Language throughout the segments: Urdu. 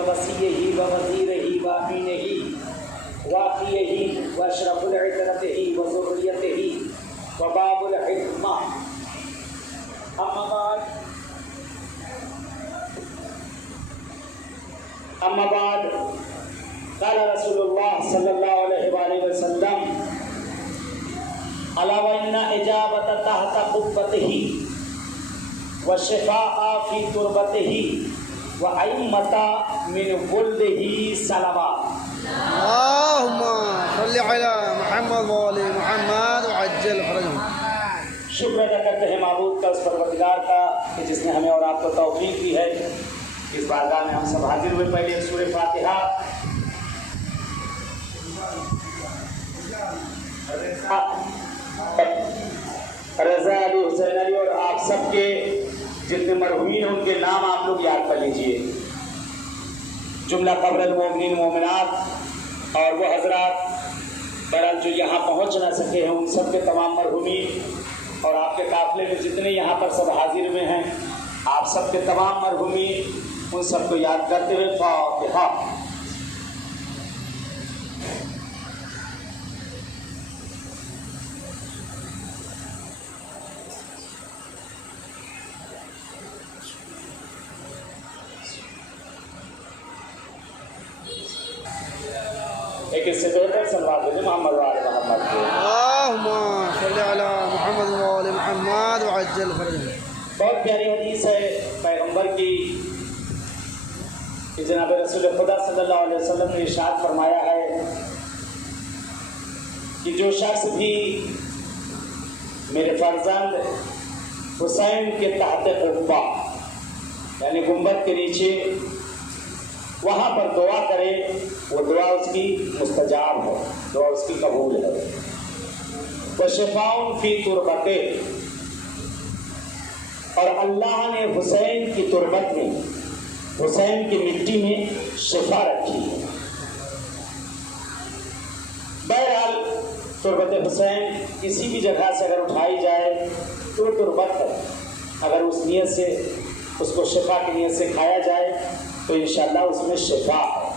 ووصيه ووزيره وامينه واخيه واشرف العترته وذريته وباب الحكمه اما بعد قال رسول الله صلى الله عليه وآله وسلم الا وان اجابه تحت قبته وشفاء في تربته وأئمة من ولده صلوات اللهم صل على محمد وآل محمد وعجل فرجهم. شکر ادا کرتے ہیں معبود کا، اس پروردگار کا کہ جس نے ہمیں اور آپ کو توفیق دی ہے اس بارگاہ میں ہم سب حاضر ہوئے. پہلے سورہ فاتحہ رضا علی، حسین علی اور آپ سب کے جتنے مرحومین ہیں ان کے نام آپ لوگ یاد کر لیجئے. جملہ قبر المومنین مومنات اور وہ حضرات بہرحال جو یہاں پہنچ نہ سکے ہیں ان سب کے تمام مرحومین اور آپ کے قافلے میں جتنے یہاں پر سب حاضر میں ہیں آپ سب کے تمام مرحومین ان سب کو یاد کرتے ہوئے فاتحہ. ایک اس سے بہتر سلوات دے محمد وآل محمد. اللهم صل على محمد وآل محمد وعجل فرجهم. بہت پیاری حدیث ہے پیغمبر کی کہ جناب رسول خدا صلی اللہ علیہ وسلم نے ارشاد فرمایا ہے کہ جو شخص بھی میرے فرزند حسین کے تحت قبہ یعنی گنبد کے نیچے وہاں پر دعا کرے وہ دعا اس کی مستجاب ہے، دعا اس کی قبول ہے. وشفاء فی تربته، اور اللہ نے حسین کی تربت میں حسین کی مٹی میں شفا رکھی ہے. بہرحال تربت حسین کسی بھی جگہ سے اگر اٹھائی جائے تو وہ تربت ہے، اگر اس نیت سے اس کو شفا کی نیت سے کھایا جائے تو انشاءاللہ اس میں شفا ہے.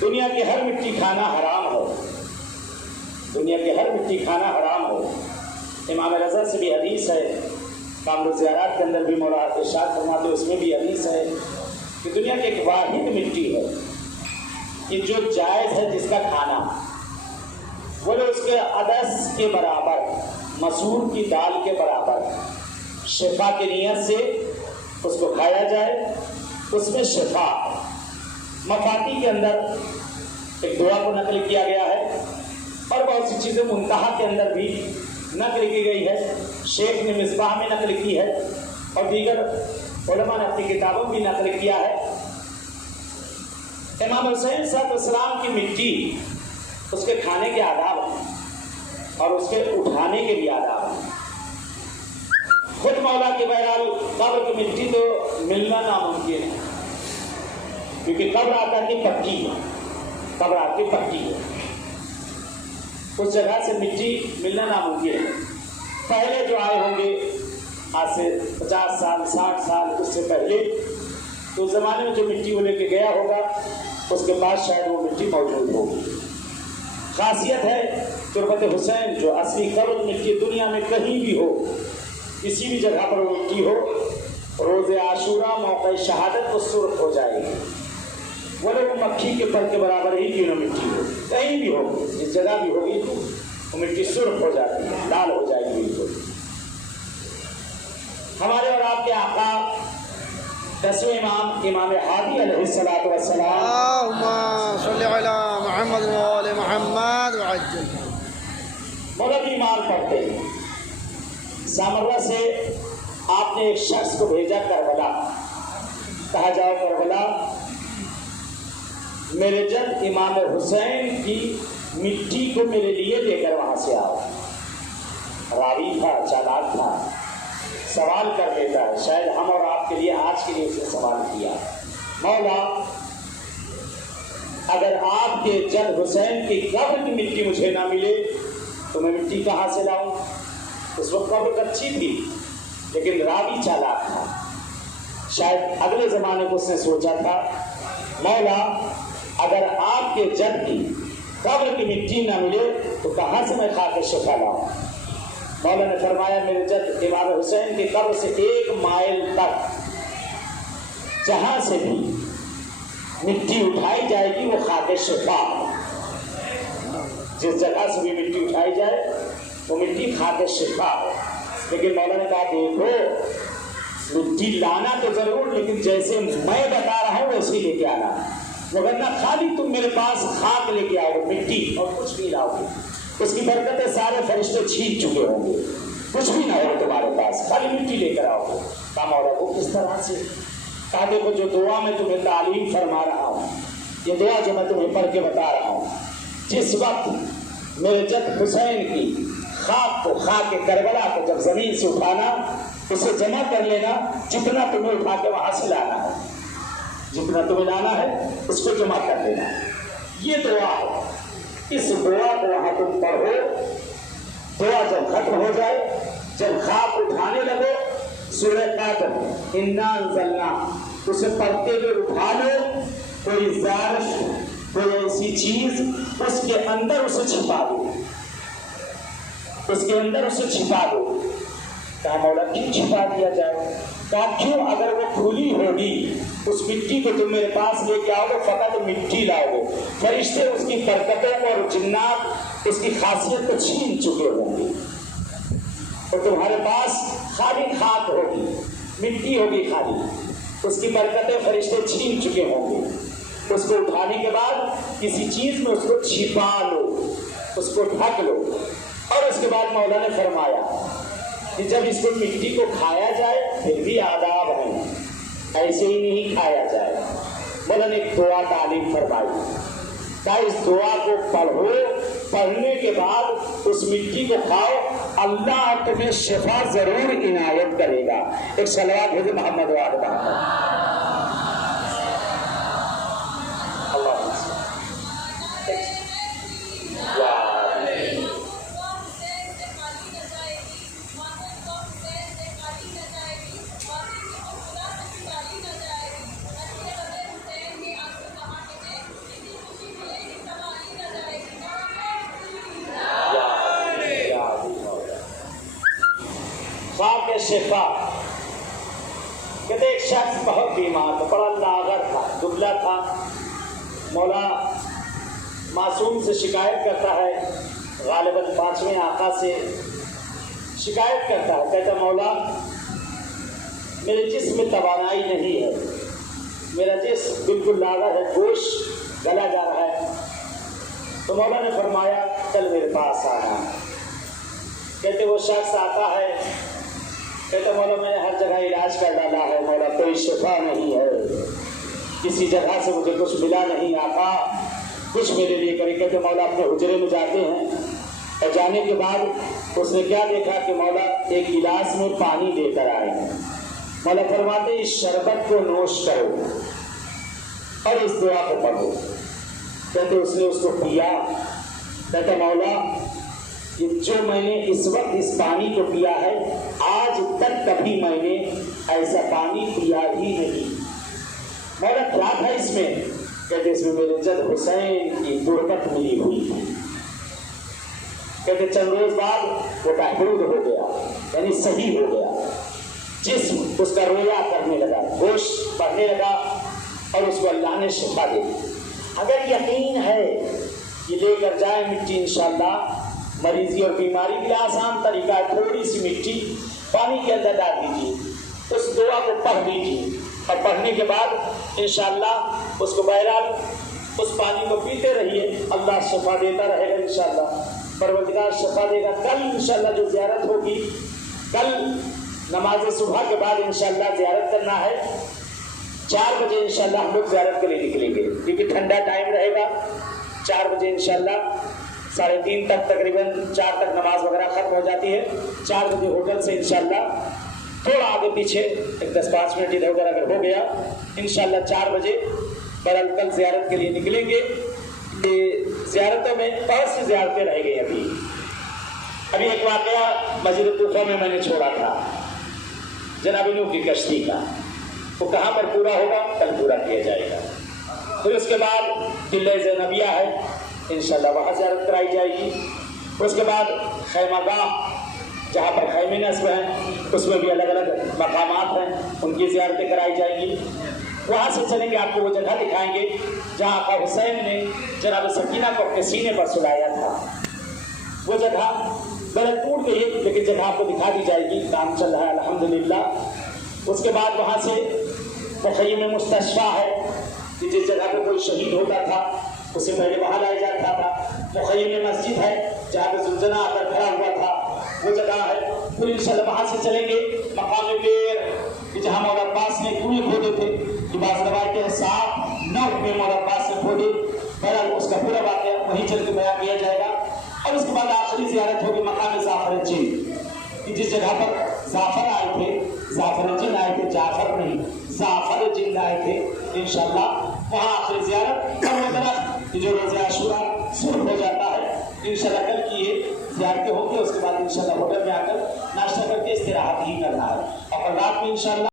دنیا کی ہر مٹی کھانا حرام ہو، دنیا کی ہر مٹی کھانا حرام ہو. امام رضا سے بھی حدیث ہے، کامل زیارات کے اندر بھی مولانا ارشاد فرماتے اس میں بھی حدیث ہے کہ دنیا کی ایک واحد مٹی ہے کہ جو جائز ہے جس کا کھانا وہ اس کے عدس کے برابر، مسور کی دال کے برابر شفا کی نیت سے اس کو کھایا جائے اس میں شفا. مفاتی کے اندر ایک دعا کو نقل کیا گیا ہے اور بہت سی چیزیں منتہا کے اندر بھی نقل کی گئی ہے. شیخ نے مصباح میں نقل کی ہے اور دیگر علماء نے اپنی کتابوں بھی نقل کیا ہے. امام حسین صاحب السلام کی مٹی اس کے کھانے کے آداب ہیں اور اس کے اٹھانے کے بھی آداب ہیں. خود مولا کے بہرحال قبر کی مٹی تو ملنا ناممکن ہے کیونکہ قبر آتا کی پکی ہے، قبر آتی پکی ہے، اس جگہ سے مٹی ملنا ناممکن ہے. پہلے جو آئے ہوں گے آج سے 50 سال 60 سال اس سے پہلے تو اس زمانے میں جو مٹی وہ لے کے گیا ہوگا اس کے پاس شاید وہ مٹی موجود ہوگی. خاصیت ہے تربت حسین جو اصلی قبر مٹی دنیا میں کہیں بھی ہو، کسی بھی جگہ پر وہ مٹی ہو، روز عاشورہ موقع شہادت کو سرخ ہو جائے گی. وہ مکھی کے پر کے برابر ہی کیوں نہ مٹی ہو، کہیں بھی ہو جس جگہ بھی ہوگی وہ مٹی سرخ ہو جاتی ہے، لال ہو جائے گی بالکل. ہمارے اور آپ کے آقا 10ویں امام امام ہادی علیہ السلام اللهم صل على محمد وآل محمد وعجل. مولا بیمار پڑتے ہیں. سامرہ سے آپ نے ایک شخص کو بھیجا کربلا، کہا جاؤ کربلا میرے جد امام حسین کی مٹی کو میرے لیے لے کر وہاں سے آؤ. راوی تھا، چالاک تھا، سوال کر دیتا ہے. شاید ہم اور آپ کے لیے آج کے لیے اس نے سوال کیا، مولا اگر آپ کے جد حسین کی قبر کی مٹی مجھے نہ ملے تو میں مٹی کہاں سے لاؤں؟ اس وقت قبر اچھی تھی لیکن راوی چالاک تھا. شاید اگلے زمانے کو اس نے سوچا تھا مولا اگر آپ کے جد کی قبر کی مٹی نہ ملے تو کہاں سے میں خاک شفا لاؤں؟ مولا نے فرمایا میرے جد امام حسین کی قبر سے 1 مائل تک جہاں سے بھی مٹی اٹھائی جائے گی وہ خاک شفا، جس جگہ سے بھی مٹی اٹھائی جائے وہ مٹی خاک شفا ہے۔ لیکن مولا نے کہا دیکھو مٹی لانا تو ضرور، لیکن جیسے میں بتا رہا ہوں ویسے لے کے آنا، مگر نہ خالی تم میرے پاس خاک لے کے آؤ مٹی اور کچھ بھی لاؤ گے، اس کی برکتیں سارے فرشتے چھین چکے ہوں گے، کچھ بھی نہ ہو تمہارے پاس، خالی مٹی لے کر آؤ گے۔ کہا مولا وہ کس طرح سے؟ کہا دیکھو جو دعا میں تمہیں تعلیم فرما رہا ہوں، یہ دعا جو میں تمہیں پڑھ کے بتا رہا ہوں، جس وقت میرے جد حسین کی خاک کو، خاک کربلا کو جب زمین سے اٹھانا، اسے جمع کر لینا، جتنا تمہیں اٹھا کے وہاں سے لانا ہے، جتنا تمہیں لانا ہے اس کو جمع کر لینا، یہ دعا ہے۔ اس دعا کو وہاں تم پڑھو، دعا جب ختم ہو جائے، جب خاک اٹھانے لگو، سورہ قادر انا انزلنا اسے پڑھتے ہوئے اٹھا لو، کوئی زارش کوئی ایسی چیز اس کے اندر اسے چھپا دو، اس کے اندر اسے چھپا دو۔ کہا مولا کیوں چھپا دیا جائے؟ کہا کیوں اگر وہ کھلی ہوگی اس مٹی کو تم میرے پاس لے کے آؤ گے، فقط مٹی لاؤ گے، فرشتے اس کی برکتوں کو اور جنات اس کی خاصیت کو چھین چکے ہوں گے، اور تمہارے پاس خالی خاک ہوگی، مٹی ہوگی خالی، اس کی برکتیں فرشتے چھین چکے ہوں گے۔ اس کو اٹھانے کے بعد کسی چیز میں اس کو چھپا لو، اس کو ڈھک لو، اور اس کے بعد مولا نے فرمایا کہ جب اس کو مٹی کو کھایا جائے پھر بھی آداب ہیں، ایسے ہی نہیں کھایا جائے۔ مولا نے ایک دعا تعلیم فرمائی، کہا اس دعا کو پڑھو، پڑھنے کے بعد اس مٹی کو کھاؤ، اللہ تمہیں شفا ضرور عنایت کرے گا۔ ایک صلوات بھیجو محمد وعلى محمد۔ شفا کہتے ایک شخص بہت بیمار تھا، بڑا لاغر تھا، دبلا تھا، مولا معصوم سے شکایت کرتا ہے، غالباً 5ویں آقا سے شکایت کرتا ہے، کہتا مولا میرے جسم میں توانائی نہیں ہے، میرا جسم بالکل لاغر ہے، گوشت گلا جا رہا ہے۔ تو مولا نے فرمایا کل میرے پاس آنا۔ کہتے وہ شخص آتا ہے، کہتے مولا میں نے ہر جگہ علاج کر ڈالا ہے، مولا کوئی شفا نہیں ہے، کسی جگہ سے مجھے کچھ ملا نہیں، آقا کچھ میرے لیے کرے۔ کہتے مولا اپنے حجرے میں جاتے ہیں، اور جانے کے بعد اس نے کیا دیکھا کہ مولا ایک گلاس میں پانی دے کر آئے ہیں۔ مولا فرماتے اس شربت کو نوش کرو اور اس دعا کو پڑھو۔ کہتے اس نے اس کو پیا، کہتا مولا جو میں نے اس وقت اس پانی کو پیا ہے آج تک کبھی میں نے ایسا پانی پیا ہی نہیں۔ مولا کیا تھا اس میں؟ کہتے اس میں میرے جد حسین کی تربت ملی ہوئی تھی۔ کہتے چند روز بعد وہ بہبود ہو گیا، یعنی صحیح ہو گیا، جسم اس کا رویا کرنے لگا، گوشت بڑھنے لگا، اور اس کو اللہ نے شفا دے دی۔ اگر یقین ہے کہ لے کر جائیں مٹی انشاءاللہ، مریضی اور بیماری کے لیے آسان طریقہ ہے، تھوڑی سی مٹی پانی کے اندر ڈال دیجیے، اس دعا کو پڑھ لیجیے، اور پڑھنے کے بعد انشاءاللہ اس کو بہرحال اس پانی کو پیتے رہیے، اللہ شفا دیتا رہے گا انشاءاللہ، پروردگار شفا دے گا۔ کل انشاءاللہ جو زیارت ہوگی، کل نماز صبح کے بعد انشاءاللہ زیارت کرنا ہے، 4 بجے انشاءاللہ ہم لوگ زیارت کے لیے نکلیں گے، کیونکہ ٹھنڈا ٹائم رہے گا۔ 4 بجے انشاءاللہ 3:30 تک تقریباً 4 تک نماز وغیرہ ختم ہو جاتی ہے۔ 4 بجے ہوٹل سے انشاءاللہ تھوڑا آگے پیچھے ایک 10-5 منٹ ادھر ادھر اگر ہو گیا انشاءاللہ 4 بجے برال کل زیارت کے لیے نکلیں گے۔ زیارتوں میں بہت سی زیارتیں رہ گئی۔ ابھی ایک واقعہ مسجد کوفہ میں نے چھوڑا تھا، جناب نوح کی کشتی کا۔ وہ کہاں پر پورا ہوگا؟ کل پورا کیا جائے گا۔ پھر اس کے بعد قلعہ زینبیہ ہے، انشاءاللہ وہاں زیارت کرائی جائے گی۔ اس کے بعد خیمہ گاہ جہاں پر خیمے نصب ہیں، اس میں بھی الگ الگ مقامات ہیں، ان کی زیارتیں کرائی جائیں گی۔ وہاں سے چلیں گے، آپ کو وہ جگہ دکھائیں گے جہاں آقا حسین نے جناب سکینہ کو اپنے سینے پر سلایا تھا۔ وہ جگہ غلط ٹوٹ گئی ہے لیکن جگہ آپ کو دکھا دی جائے گی، کام چل رہا ہے الحمدللہ۔ اس کے بعد وہاں سے مخیم مستشفیٰ ہے کہ جس جگہ پہ کوئی شہید ہوتا تھا اسے پہلے وہاں لایا جاتا تھا۔ مخیم مسجد ہے جہاں پہ زلزلہ آ کر کھڑا ہوا تھا، وہ جگہ ہے۔ پھر انشاءاللہ وہاں سے چلیں گے مقام بیر کہ جہاں مولانا عباس نے کنویں کھودے تھے، کہ بعض روایتیں 7-9 میں مولانا عباس نے کھودے۔ بہرحال اس کا پورا واقعہ وہیں چل کے بیان کیا جائے گا۔ اور اس کے بعد آخری زیارت ہوگی مقام زعفر جن کہ جس جگہ پر زعفر آئے تھے، زعفر جن آئے تھے، جعفر نہیں زعفر جن آئے تھے، انشاءاللہ وہاں آخری زیارت۔ اور وہ درخت کہ جو روز عاشوراء سرخ ہو جاتا ہے، انشاءاللہ کل کی یہ زیارتیں ہوں گی۔ اس کے بعد انشاءاللہ ہوٹل میں آ کر ناشتہ کر کے استراحت ہی کرنا ہے، اور رات میں انشاءاللہ